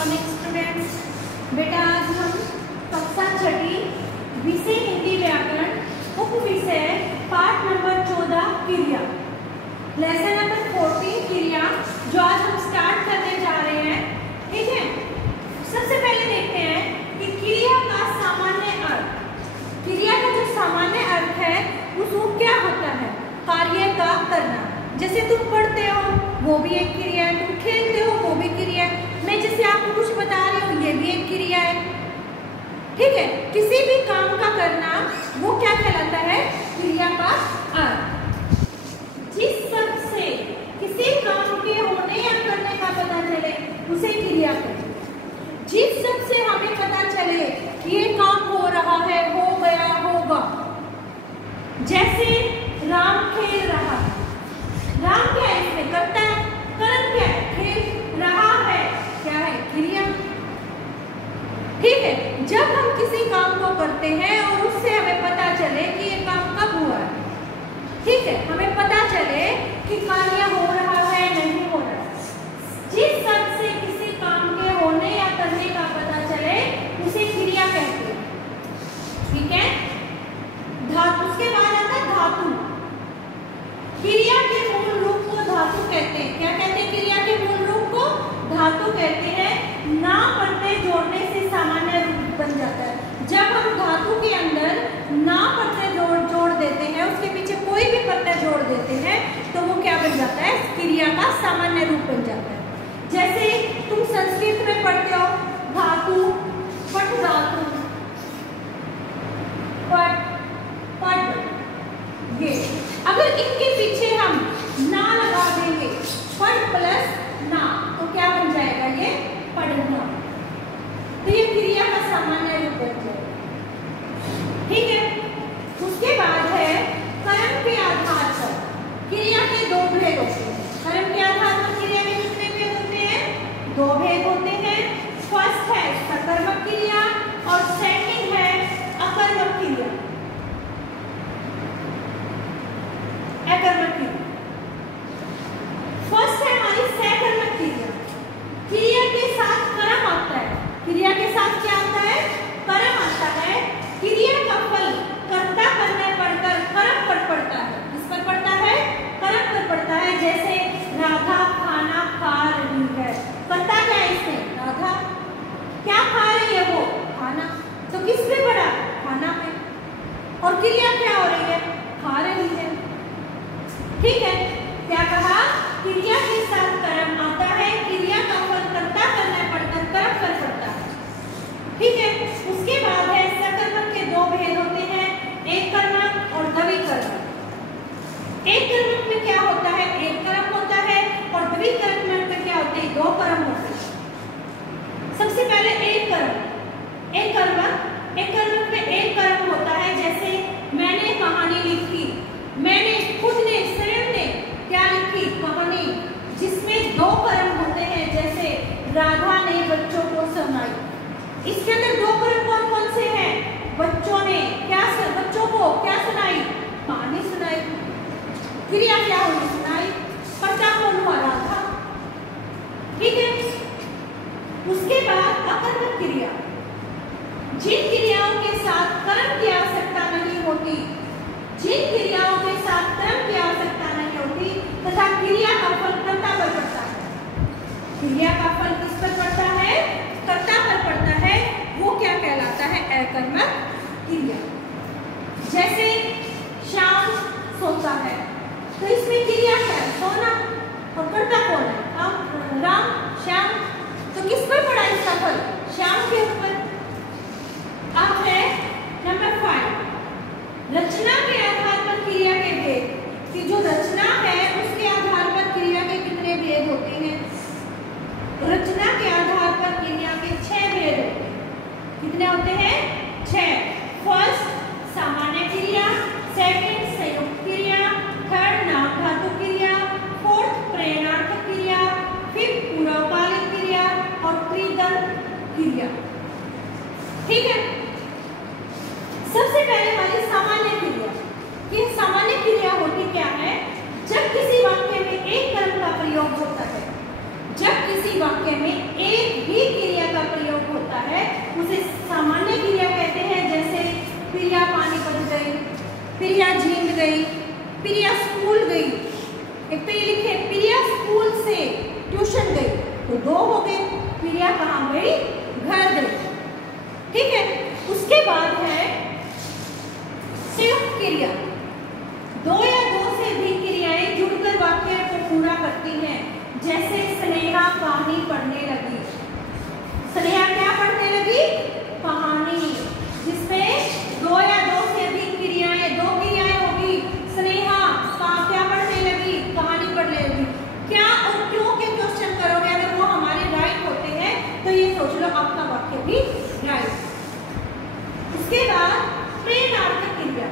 Morning students. बेटा आज हम कक्षा छठी विषय हिंदी व्याकरण उप विषय पाठ नंबर 14 क्रिया लेसन नंबर 14 क्रिया जो आज हम स्टार्ट करने जा रहे हैं। ठीक है, सबसे पहले देखते हैं कि क्रिया का सामान्य अर्थ। क्रिया का जो सामान्य अर्थ है उसको क्या होता है? कार्य का करना। जैसे तुम पढ़ते हो वो भी एक क्रिया है, तुम खेलते हो वो भी क्रिया है, मैं जैसे आपको कुछ बता रही हूँ ये भी एक क्रिया है। ठीक है, किसी भी काम का करना वो क्या कहलाता है? क्रिया का अर्थ। जिस शब्द से किसी काम के होने या करने का पता चले उसे क्रिया कहते हैं। जिस शब्द से हमें पता चले कि ये काम हो रहा है, हो गया, होगा। जैसे राम खेल रहा है, राम क्या है? इसमें करता है, कर्म क्या है? खेल रहा है, क्या है? क्रिया। ठीक है, जब हम किसी काम को करते हैं और उससे हमें पता चले कि ये काम कब हुआ है, ठीक है, हमें पता चले कि कार्य हो रहा है, नहीं हो रहा है। जिस शब्द से किसी काम के होने या करने का पता चले उसे क्रिया कहते हैं। ठीक है, धातु। उसके बाद आता है धातु। क्रिया के मूल रूप को धातु कहते हैं। क्या कहते हैं? क्रिया के मूल रूप को धातु कहते हैं। ना प्रत्यय जोड़ने से सामान्य रूप बन जाता है। जब हम धातु के अंदर ना प्रत्यय जोड़ देते हैं, उसके पीछे कोई भी प्रत्यय जोड़ देते हैं तो वो क्या बन जाता है? क्रिया का सामान्य रूप बन जाता है। जैसे तुम संस्कृत में पढ़ते हो धातु, पट धातु, पट, पट, ये। अगर इनके पीछे हम ना लगा देंगे, पढ़ प्लस ना, तो क्या बन जाएगा? ये पढ़ना। तो ये क्रिया का सामान्य रूप बन जाएगा। ठीक है, उसके बाद है कर्म के आधार पर क्रिया के दो भेद होते हैं। कर्म के आधार पर क्रिया के कितने भेद होते हैं? दो भेद होते हैं। फर्स्ट है सकर्मक क्रिया और सेकंड है अकर्मक क्रिया। अकर्मक क्रिया फर्स्ट है हमारी सकर्मक क्रिया। क्रिया के साथ कर्म आता है। क्रिया के साथ क्या आता है? कर्म आता है। क्रिया का फल कर्ता करने पड़कर कर्म पर पड़ता है। किस पर पड़ता है? कर्म पर पड़ता है। जैसे राधा खाना खा रही है, कर्ता क्या है इसमें? राधा। क्या खा रही है वो? खाना। तो किस पे पड़ा? खाना पे। और क्रिया क्या हो रही है? खा रही है। ठीक है, क्या कहा? क्रिया के साथ कर्म आता है। क्रिया का फल कर्ता करने पड़कर कर्म पर पड़ता है। ठीक है, उसके बाद है सकर्मक के दो भेद होते हैं, एक कर्मक और द्विकर्मक। एक कर्मक में क्या होता है? एक कर्म होता है और द्विकर्मक में क्या होते हैं? दो कर्म होते हैं। सबसे पहले एक कर्म, एक कर्मक। एक कर्मक में एक कर्म होता है। जैसे मैंने कहानी लिखी, मैंने खुद ने स्वयं ने क्या लिखी? कहानी, जिसमें दो कर्म होते हैं। जैसे राधा ने बच्चों को सुनाई, इसके अंदर दो कर्म कौन कौन से हैं? बच्चों ने क्या, बच्चों को क्या सुनाई? कहानी सुनाई। क्रिया क्या हुई? सुनाई। कर्ता कौन हुआ? राधा। ठीक है, उसके बाद अकर्मक क्रिया। जिन क्रियाओं के साथ कर्म की आवश्यकता नहीं होती, जिन क्रियाओं के साथ कर्म की आवश्यकता नहीं होती तथा क्रिया का फल कर्ता पर पड़ता है। क्रिया का फल किस पर पड़ता है? कर्ता पर पड़ता है। वो क्या कहलाता है? अकर्मक क्रिया। जैसे श्याम सोता है, तो इसमें क्रिया क्या है? सोना। और कर्ता कौन है? राम, श्याम। तो किस पर पड़ा इसका फल? श्याम के ऊपर। अब है नंबर 5, रचना के आधार पर क्रिया के भेद। कि जो रचना है उसके आधार पर क्रिया के कितने भेद होते हैं? रचना के आधार पर क्रिया के 6 भेद होते हैं। कितने होते हैं? 6। फर्स्ट प्रिया झींग गई, प्रिया स्कूल गई। एक तो ये लिखे प्रिया स्कूल से ट्यूशन गई, तो 2 हो गए। प्रिया कहाँ गई? घर गई। ठीक है। उसके बाद है संयुक्त क्रिया। 2 या 2 से अधिक क्रियाएं जुड़कर वाक्य को पूरा करती हैं। जैसे स्नेहा कहानी पढ़ने लगी। स्नेहा क्या पढ़ने लगी? कहानी, जिसमें 2 या 2 से अधिक क्रियाएं, 2 क्रियाएं होगी। स्नेहा क्या पढ़ने लगी? कहानी पढ़ने लगी। क्या और क्यों के क्वेश्चन करोगे, अगर वो हमारे राइट होते हैं तो ये सोच लो आपका वाक्य भी राइट। उसके बाद प्रेरणार्थक क्रिया,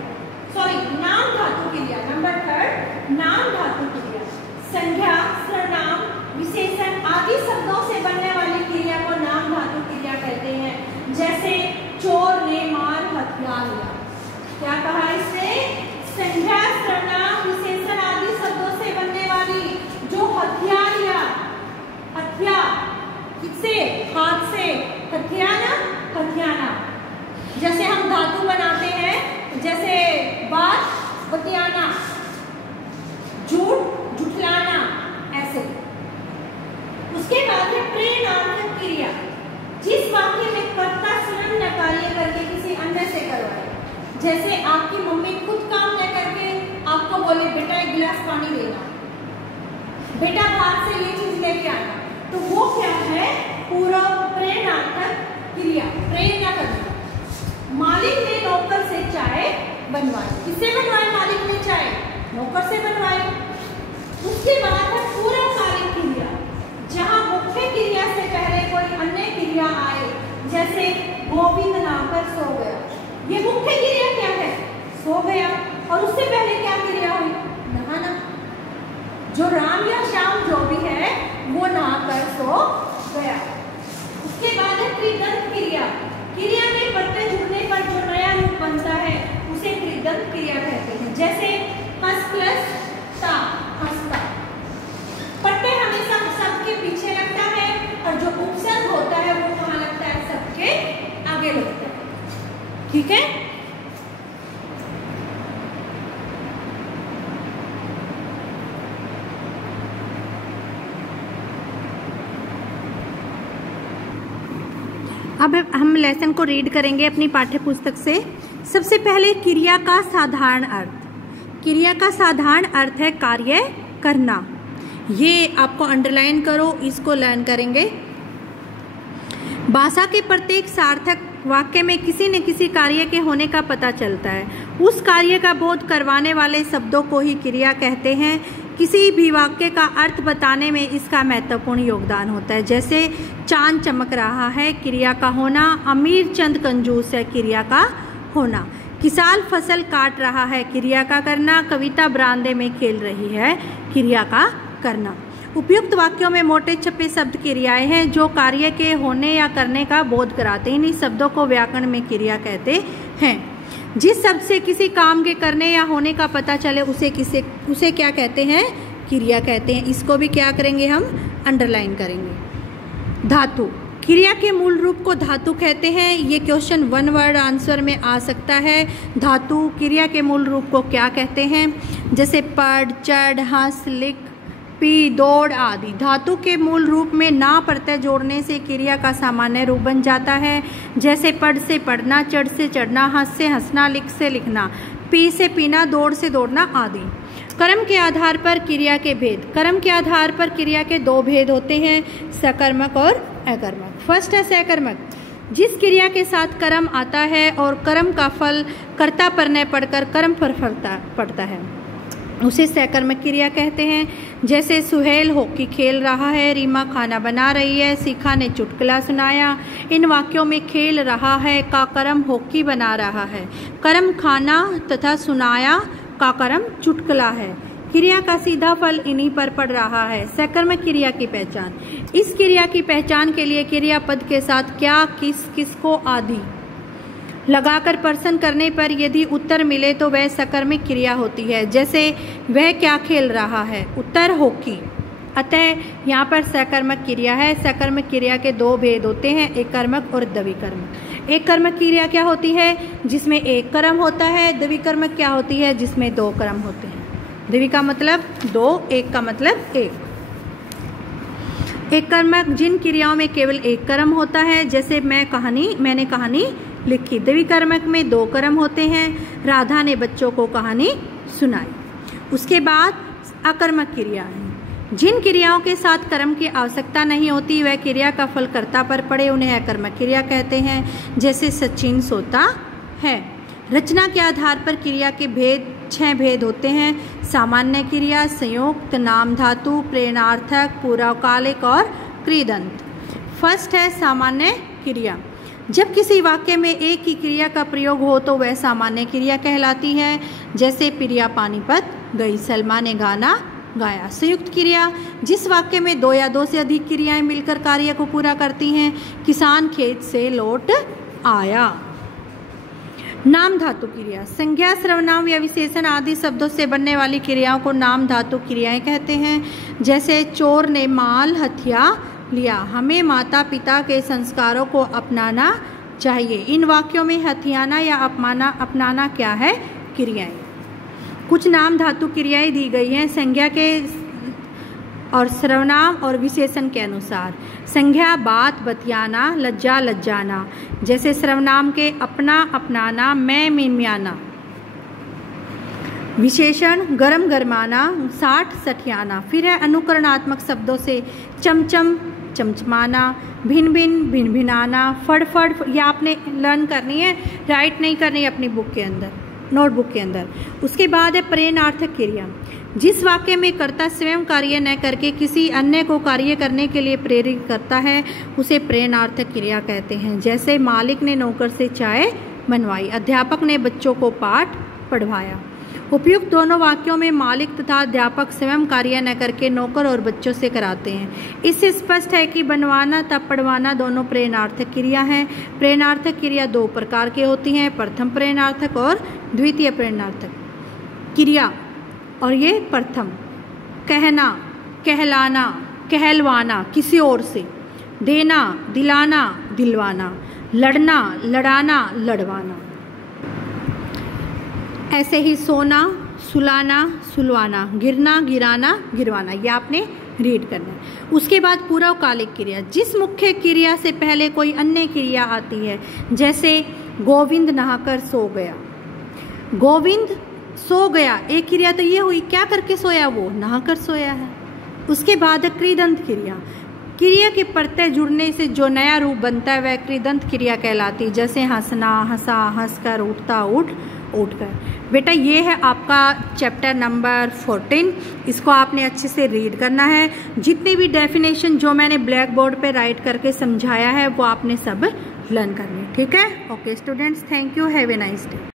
नाम धातु क्रिया। नंबर 3 नाम धातु क्रिया। संज्ञा, सर्वनाम, विशेषण आदि शब्दों से बनने वाली क्रिया को नाम धातु क्रिया कहते हैं। जैसे चोर ने मार हथियार लिया। क्या कहा इसने? संज्ञा, सर्वनाम, विशेषण आदि शब्दों से बनने वाली जो हथियार लिया। हथियार किससे? हाथ से। हथियाना, हथियाना। जैसे हम धातु बनाते हैं, जैसे बात बतियाना, झूठ झुठलाना, ऐसे। उसके बाद है प्रेरणार्थक क्रिया। जिस वाक्य में कर्ता स्वयं न कार्य करके किसी अन्य से करवाए। जैसे आपकी मम्मी खुद काम न करके आपको बोले बेटा 1 गिलास पानी देना, बेटा बाहर से ये चीज लेके आना, तो वो क्या है? पूरा प्रेरणार्थक क्रिया, प्रेरणा करना। मालिक ने नौकर से चाय बनवाई। किससे बनवाई? मालिक ने चाय नौकर से बनवाई। उसके बाद है पूर्वकालिक क्रिया, जहाँ मुख्य क्रिया से पहले कोई अन्य क्रिया आए। जैसे गोविंद नहाकर सो गया। ये मुख्य क्रिया क्या है? सो गया। और उससे पहले क्या क्रिया हुई? नहाना। जो राम या श्याम जो भी है वो नहाकर सो गया। उसके बाद है कृदंत क्रिया। क्रिया में प्रत्यय जुड़ने पर जो नया रूप बनता है उसे कृदंत क्रिया कहते हैं। जैसे हंस प्लस ता, हंसता। प्रत्यय हमेशा शब्द के पीछे लगता है और जो उपसर्ग होता है वो कहाँ लगता है? शब्द के आगे लगता है। ठीक है। अब हम लेसन को रीड करेंगे अपनी पाठ्य पुस्तक से। सबसे पहले क्रिया का साधारण अर्थ। क्रिया का साधारण अर्थ है कार्य करना। ये आपको अंडरलाइन करो, इसको लर्न करेंगे। भाषा के प्रत्येक सार्थक वाक्य में किसी न किसी कार्य के होने का पता चलता है। उस कार्य का बोध करवाने वाले शब्दों को ही क्रिया कहते हैं। किसी भी वाक्य का अर्थ बताने में इसका महत्वपूर्ण योगदान होता है। जैसे चांद चमक रहा है, क्रिया का होना। अमीर चंद कंजूस है, क्रिया का होना। किसान फसल काट रहा है, क्रिया का करना। कविता बरामदे में खेल रही है, क्रिया का करना। उपयुक्त वाक्यों में मोटे छपे शब्द क्रियाएं हैं जो कार्य के होने या करने का बोध कराते हैं। इन्हीं शब्दों को व्याकरण में क्रिया कहते हैं। जिस शब्द से किसी काम के करने या होने का पता चले उसे क्या कहते हैं? क्रिया कहते हैं। इसको भी क्या करेंगे हम? अंडरलाइन करेंगे। धातु। क्रिया के मूल रूप को धातु कहते हैं। ये क्वेश्चन 1 वर्ड आंसर में आ सकता है। धातु क्रिया के मूल रूप को क्या कहते हैं? जैसे पढ़, चढ़, हंस, लिख, पी, दौड़ आदि। धातु के मूल रूप में ना प्रत्यय जोड़ने से क्रिया का सामान्य रूप बन जाता है। जैसे पढ़ से पढ़ना, चढ़ से चढ़ना, हंस से हंसना, लिख से लिखना, पी से पीना, दौड़ से दौड़ना आदि। कर्म के आधार पर क्रिया के भेद। कर्म के आधार पर क्रिया के 2 भेद होते हैं, सकर्मक और अकर्मक। फर्स्ट है सकर्मक। जिस क्रिया के साथ कर्म आता है और कर्म का फल कर्ता पर न पड़कर कर्म पर पड़ता है उसे सकर्मक क्रिया कहते हैं। जैसे सुहेल हॉकी खेल रहा है, रीमा खाना बना रही है, शिखा ने चुटकुला सुनाया। इन वाक्यों में खेल रहा है का कर्म हॉकी बना रहा है। कर्म खाना तथा सुनाया का कर्म चुटकुला है। क्रिया का सीधा फल इन्हीं पर पड़ रहा है। सकर्मक क्रिया की पहचान। इस क्रिया की पहचान के लिए क्रियापद के साथ क्या, किस, किसको आदि लगाकर प्रश्न करने पर यदि उत्तर मिले तो वह सकर्मक क्रिया होती है। जैसे वह क्या खेल रहा है, उत्तर हॉकी। अतः यहाँ पर सकर्मक क्रिया है। सकर्मक क्रिया के 2 भेद होते हैं, एकर्मक और द्विकर्मक। एक कर्मक क्रिया क्या होती है जिसमें एक कर्म होता है। द्विकर्मक क्या होती है जिसमें दो कर्म होते हैं। द्वि का मतलब दो, एक का मतलब एक। एक कर्मक जिन क्रियाओं में केवल एक कर्म होता है, जैसे मैंने कहानी लिखी। द्विकर्मक में दो कर्म होते हैं, राधा ने बच्चों को कहानी सुनाई। उसके बाद अकर्मक क्रिया है, जिन क्रियाओं के साथ कर्म की आवश्यकता नहीं होती, वह क्रिया का फल कर्ता पर पड़े, उन्हें अकर्मक क्रिया कहते हैं। जैसे सचिन सोता है। रचना के आधार पर क्रिया के 6 भेद होते हैं। सामान्य क्रिया, संयुक्त, नाम धातु, प्रेरणार्थक, पूर्वकालिक और कृदंत। फर्स्ट है सामान्य क्रिया। जब किसी वाक्य में एक ही क्रिया का प्रयोग हो तो वह सामान्य क्रिया कहलाती है। जैसे प्रिया पानीपत गई, सलमा ने गाना गाया। संयुक्त क्रिया, जिस वाक्य में 2 या 2 से अधिक क्रियाएं मिलकर कार्य को पूरा करती हैं। किसान खेत से लौट आया। नाम धातु क्रिया, संज्ञा, सर्वनाम या विशेषण आदि शब्दों से बनने वाली क्रियाओं को नाम धातु क्रियाएं कहते हैं। जैसे चोर ने माल हथिया लिया। हमें माता पिता के संस्कारों को अपनाना चाहिए। इन वाक्यों में हथियाना या अपनाना क्या है? क्रियाएं। कुछ नाम धातु क्रियाएं दी गई हैं संज्ञा के और सर्वनाम और विशेषण के अनुसार। संज्ञा बात बतियाना, लज्जा लज्जाना। जैसे सर्वनाम के अपना अपनाना, मैं मिमियाना। विशेषण गरम गरमाना, साठ सठियाना। फिर है अनुकरणात्मक शब्दों से चमचम चमचमाना, भिन भिन भिन भिनाना, फड़ फड़। यह आपने लर्न करनी है, राइट नहीं करनी है अपनी बुक के अंदर, नोटबुक के अंदर। उसके बाद है प्रेरणार्थक क्रिया, जिस वाक्य में कर्ता स्वयं कार्य न करके किसी अन्य को कार्य करने के लिए प्रेरित करता है, उसे प्रेरणार्थक क्रिया कहते हैं। जैसे मालिक ने नौकर से चाय बनवाई, अध्यापक ने बच्चों को पाठ पढ़वाया। उपयुक्त दोनों वाक्यों में मालिक तथा अध्यापक स्वयं कार्य न करके नौकर और बच्चों से कराते हैं। इससे स्पष्ट है कि बनवाना तथा पढ़वाना दोनों प्रेरणार्थक क्रिया हैं। प्रेरणार्थक क्रिया 2 प्रकार की होती हैं, प्रथम प्रेरणार्थक और द्वितीय प्रेरणार्थक क्रिया। और ये प्रथम, कहना, कहलाना, कहलवाना किसी और से, देना, दिलाना, दिलवाना, लड़ना, लड़ाना, लड़वाना। ऐसे ही सोना, सुलाना, सुलवाना, गिरना, गिराना, गिरवाना। ये आपने रीड करना है। उसके बाद पूर्वकालिक क्रिया, जिस मुख्य क्रिया से पहले कोई अन्य क्रिया आती है। जैसे गोविंद नहाकर सो गया। गोविंद सो गया, एक क्रिया तो ये हुई, क्या करके सोया? वो नहाकर सोया है। उसके बाद कृदंत क्रिया, क्रिया के प्रत्यय जुड़ने से जो नया रूप बनता है वह कृदंत क्रिया कहलाती। जैसे हंसना, हंसा, हंसकर, उठता, उठकर। बेटा ये है आपका चैप्टर नंबर 14। इसको आपने अच्छे से रीड करना है। जितनी भी डेफिनेशन जो मैंने ब्लैक बोर्ड पे राइट करके समझाया है वो आपने सब लर्न करनी है। ठीक है? Okay students, thank you, have a nice day.